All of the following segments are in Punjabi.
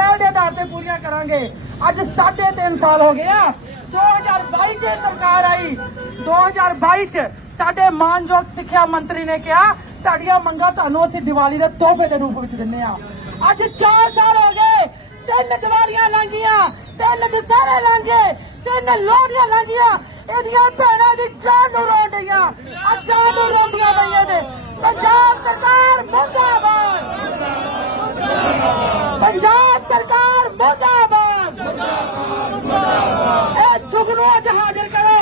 ਪਹਿਲ ਦੇ ਆਧਾਰ ਤੇ ਪੂਰੀਆਂ ਕਰਾਂਗੇ। ਅੱਜ 3.5 ਸਾਲ ਹੋ ਗਿਆ 2022 ਚ ਸਰਕਾਰ ਆਈ। 2022 ਚ ਸਾਡੇ ਮਾਨਯੋਗ ਸਿੱਖਿਆ ਮੰਤਰੀ ਨੇ ਕਿਹਾ, ਤੁਹਾਡੀਆਂ ਮੰਗਾਂ ਤੁਹਾਨੂੰ ਅਸੀਂ ਦੀਵਾਲੀ ਦੇ ਤੋਹਫੇ ਦੇ ਰੂਪ ਵਿੱਚ ਦਿੰਨੇ ਆ ਅੱਜ 4 ਸਾਲ ਹੋ ਗਏ। ਤਿੰਨ ਦੀਵਾਲੀਆਂ ਲੰਘੀਆਂ, ਤਿੰਨ ਦੁਸਹਿਰੇ ਲੰਘੇ, ਤਿੰਨ ਲੋਹੜੀਆਂ ਲੰਘੀਆਂ। ਇਹਦੀਆਂ ਭੈਣਾਂ ਦੀ ਜਾਨ ਨੂੰ ਰੋਣ ਡਈਆਂ। ਆ ਜਾਨ ਨੂੰ ਰੋਂਦੀਆਂ ਪਈਆਂ ਨੇ। ਪੰਜਾਬ ਸਰਕਾਰ ਮੁਰਦਾਬਾਦ। ਪੰਜਾਬ ਸਰਕਾਰ ਮੁਰਦਾਬਾਦ। ਇਹ ਜੁਗਨੂ ਅੱਜ ਹਾਜ਼ਰ ਕਰੋ।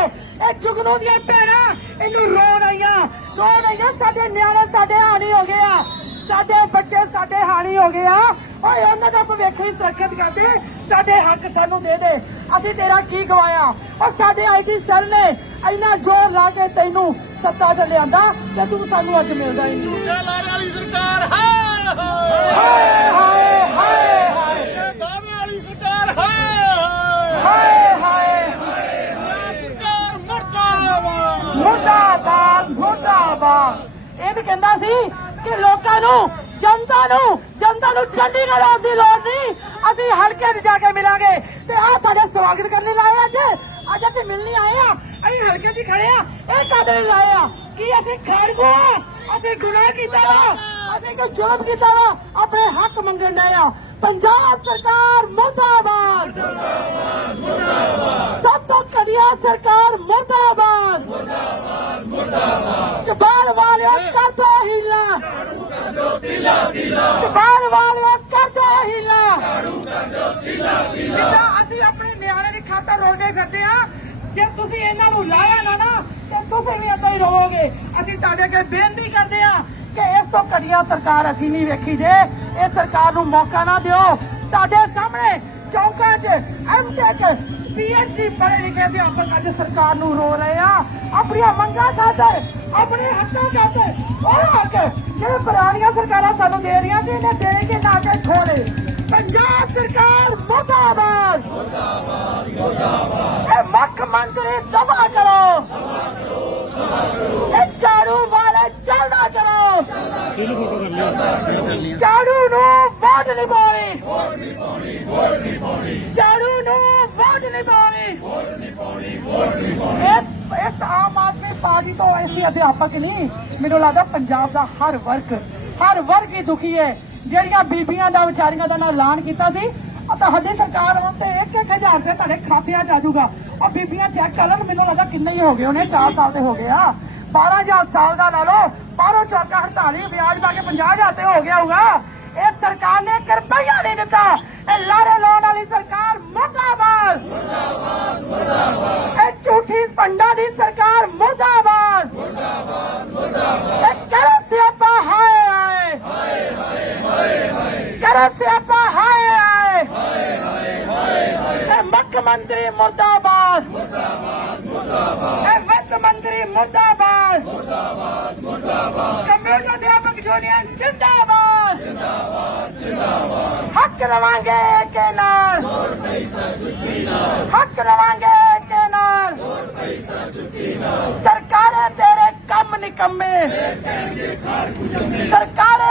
ਇਹ ਜੁਗਨੂ ਦੀਆਂ ਭੈਣਾਂ ਇਹਨੂੰ ਰੋਣ ਆਈਆਂ। ਰੋਣ ਆਈਆਂ ਸਾਡੇ ਨਿਆਣੇ ਸਾਡੇ ਹਾਣੀ ਹੋ ਗਏ ਆ। ਸਾਡੇ ਬੱਚੇ ਸਾਡੇ ਹਾਣੀ ਹੋ ਗਏ ਆ। ਓਏ ਉਹਨਾਂ ਦਾ ਭਵਿੱਖ ਹੀ ਸੁਰੱਖਿਅਤ ਕਰਦੇ ਸਾਡੇ ਹੱਕ ਸਾਨੂੰ ਦੇ ਦੇ। ਅਸੀਂ ਤੇਰਾ ਕੀ ਗਵਾਇਆ? ਉਹ ਸਾਡੇ ਆਈਟੀ ਸੈੱਲ ਨੇ ਇੰਨਾ ਜ਼ੋਰ ਲਾ ਕੇ ਤੈਨੂੰ ਸੱਤਾ ਤੇ ਲਿਆਂਦਾ ਤੇ ਤੂੰ ਸਾਨੂੰ ਅੱਜ ਮਿਲਦਾ ਹੀ ਨਹੀਂ। ਵਾਲੀ ਸਰਕਾਰ ਹਾਏ ਹਾਏ ਹਾਏ ਇਹ ਦਾਅਵੇ ਵਾਲੀ ਸਰਕਾਰ ਹਾਏ ਹਾਏ ਹਾਏ ਸਰਕਾਰ ਮਰਦਾਬਾਦ, ਮੁਰਦਾਬਾਦ। ਮੁਰਦਾਬਾਦ ਇਹ ਵੀ ਕਹਿੰਦਾ ਸੀ ਕਿ ਲੋਕਾਂ ਨੂੰ, ਜਨਤਾ ਨੂੰ ਜਨਤਾ ਨੂੰ ਚੰਡੀਗੜ੍ਹ ਆਉਣ ਦੀ ਲੋੜ ਨਹੀਂ। ਅਸੀਂ ਹਲਕੇ 'ਚ ਜਾ ਕੇ ਮਿਲਾਂਗੇ। ਤੇ ਆ ਸਾਡੇ ਸਵਾਗਤ ਕਰਨ ਲਈ ਅੱਜ। ਅੱਜ ਅਸੀਂ ਮਿਲਣੀ ਆਏ ਆ। ਅਸੀਂ ਹਲਕੇ 'ਚ ਖੜੇ ਆ। ਇਹ ਕਾਦੇ ਲਈ ਆ। ਕੀ ਅਸੀਂ ਖਾੜਕੂ ਅਸੀਂ ਗੁਨਾਹ ਕੀਤਾ ਵਾ। ਅਸੀਂ ਕੋਈ ਜ਼ੁਲਮ ਕੀਤਾ ਵਾ। ਆਪਣੇ ਹੱਕ ਮੰਗਣ ਡਏ ਆ। ਪੰਜਾਬ ਸਰਕਾਰ ਮੁਰਦਾਬਾਦ। ਸਭ ਤੋਂ ਘਟੀਆ ਸਰਕਾਰ ਮੁਰਦਾਬਾਦ। ਮੁਰਦਾਬਾਦ ਮੁਰਦਾਬਾਦ ਚਬਾਲ ਵਾਲਿਓ ਕਰ ਦੋ ਹੀਲਾ। ਚਬਾਲ ਵਾਲਿਓ ਕਰ ਦੋ ਹੀਲਾ। ਜਿੱਦਾਂ ਅਸੀਂ ਆਪਣੇ ਨਿਆਣੇ ਦੀ ਖਾਤਰ ਰੋਲਦੇ ਫਿਰਦੇ ਆ, ਜੇ ਤੁਸੀਂ ਇਹਨਾਂ ਨੂੰ ਲਾਇਆ ਨਾ ਨਾ, ਤੇ ਤੁਸੀਂ ਵੀ ਏਦਾਂ ਹੀ ਰੋਵੋਗੇ। ਅਸੀਂ ਤੁਹਾਡੇ ਅੱਗੇ ਬੇਨਤੀ ਕਰਦੇ ਆ ਕਿ ਇਸ ਤੋਂ ਘਟੀਆ ਸਰਕਾਰ ਅਸੀਂ ਨਹੀਂ ਵੇਖੀ ਜੇ। ਇਹ ਸਰਕਾਰ ਨੂੰ ਮੌਕਾ ਨਾ ਦਿਓ। ਤੁਹਾਡੇ ਸਾਹਮਣੇ ਚੌਕਾਂ 'ਚ ਐਮਟੈਕ ਪੀਐਚਡੀ ਪੜ੍ਹੇ ਲਿਖੇ ਅਧਿਆਪਕ ਅੱਜ ਸਰਕਾਰ ਨੂੰ ਰੋ ਰਹੇ ਆ। ਆਪਣੀਆਂ ਮੰਗਾਂ ਖਾਤਰ ਆਪਣੇ ਹੱਕਾਂ ਖਾਤਰ ਉਹ ਹੱਕ ਜਿਹੜੇ ਪੁਰਾਣੀਆਂ ਸਰਕਾਰਾਂ ਸਾਨੂੰ ਦੇ ਰਹੀਆਂ ਸੀ ਇਹਨੇ ਦੇਣਗੇ ਨਾ ਕੇ ਖੋਲੇ ਪੰਜਾਬ ਸਰਕਾਰ ਮੁਰਦਾਬਾਦ। ਮੁਰਦਾਬਾਦ ਮੁਰਦਾਬਾਦ। ਇਹ ਮੁੱਖ ਮੰਤਰੀ ਦਫਾ ਕਰੋ। ਇਹ ਝਾੜੂ ਵਾਲੇ ਚੱਲਦਾ ਕਰੋ। ਝਾੜੂ ਵੋਟ ਨਹੀਂ ਪਾਉਣੀ। ਵੋਟ ਨਹੀਂ ਪਾਉਣੀ ਵੋਟ ਨਹੀਂ ਪਾਉਣੀ। ਝਾੜੂ ਨੂੰ ਵੋਟ ਨਹੀਂ ਪਾਉਣੀ। ਵੋਟ ਨਹੀਂ ਪਾਉਣੀ ਵੋਟ ਨਹੀਂ ਪਾਉਣੀ। ਇਸ ਇਸ ਆਮ ਆਦਮੀ ਪਾਰਟੀ ਤੋਂ ਐਸੀ ਅਧਿਆਪਕ ਨਹੀਂ। ਮੈਨੂੰ ਲੱਗਦਾ ਪੰਜਾਬ ਦਾ ਹਰ ਵਰਗ ਹਰ ਵਰਗ ਹੀ ਦੁਖੀ ਹੈ। ਜਿਹੜੀਆਂ ਬੀਬੀਆਂ ਦਾ ਵਿਚਾਰੀਆਂ ਦਾ ਐਲਾਨ ਕੀਤਾ ਸੀ ਉਹ ਤੁਹਾਡੀ ਸਰਕਾਰ ਆਉਣ ਤੇ 1-1000 ਰੁਪਏ ਤੁਹਾਡੇ ਖਾਤਿਆਂ 'ਚ ਆ ਜਾਊਗਾ। ਉਹ ਬੀਬੀਆਂ ਚੈੱਕ ਕਰ ਲੈਣ ਮੈਨੂੰ ਲੱਗਦਾ ਕਿੰਨੇ ਹੀ ਹੋ ਗਏ ਉਹਨੇ 4 ਸਾਲ ਦੇ ਹੋ ਗਏ ਆ। 12000 ਸਾਲ ਦਾ ਲਾ ਲਓ ਬਾਹਰੋਂ ਚੌਕਾ 48 ਵਿਆਜ ਲਾ ਕੇ 50000 ਤੇ ਹੋ ਗਿਆ ਹੋਊਗਾ। ਨੇ ਨਹੀਂ ਦਿੱਤਾ। ਇਹ ਲਾਰੇ ਲਾਉਣ ਵਾਲੀ ਸਰਕਾਰ ਮੁਰਦਾਬਾਦ। ਮੁਰਦਾਬਾਦ ਮੁਰਦਾਬਾਦ ਇਹ ਝੂਠੀ ਪੰਡਾ ਦੀ ਸਰਕਾਰ ਮੁਰਦਾਬਾਦ। ਮੁਰਦਾਬਾਦ ਮੁਰਦਾਬਾਦ ਇਹ ਕਰੋ ਸਿਆਪਾ, ਹਾਏ ਹਾਏ। ਹਾਏ ਹਾਏ ਹਾਏ ਕਰੋ ਸਿਆਪਾ, ਹਾਏ ਹਾਏ। ਹਾਏ ਹਾਏ ਮੁੱਖ ਮੰਤਰੀ ਮੁਰਦਾਬਾਦ। ਮੁਰਦਾਬਾਦ ਮੁਰਦਾਬਾਦ ਇਹ ਵਿੱਤ ਮੰਤਰੀ ਮੁਰਦਾਬਾਦ। ਮੁਰਦਾਬਾਦ ਮੁਰਦਾਬਾਦ ਕੰਪਿਊਟਰ ਅਧਿਆਪਕ ਯੂਨੀਅਨ ਜਿੰਦਾਬਾਦ। ਹੱਕ ਲਵਾਂਗੇ ਕੇ ਨਾਲ। ਹੱਕ ਲਵਾਂਗੇ ਕੇ ਨਾਲ। ਸਰਕਾਰੇ ਤੇਰੇ ਕੰਮ ਨਿਕੰਮੇ ਸਰਕਾਰੇ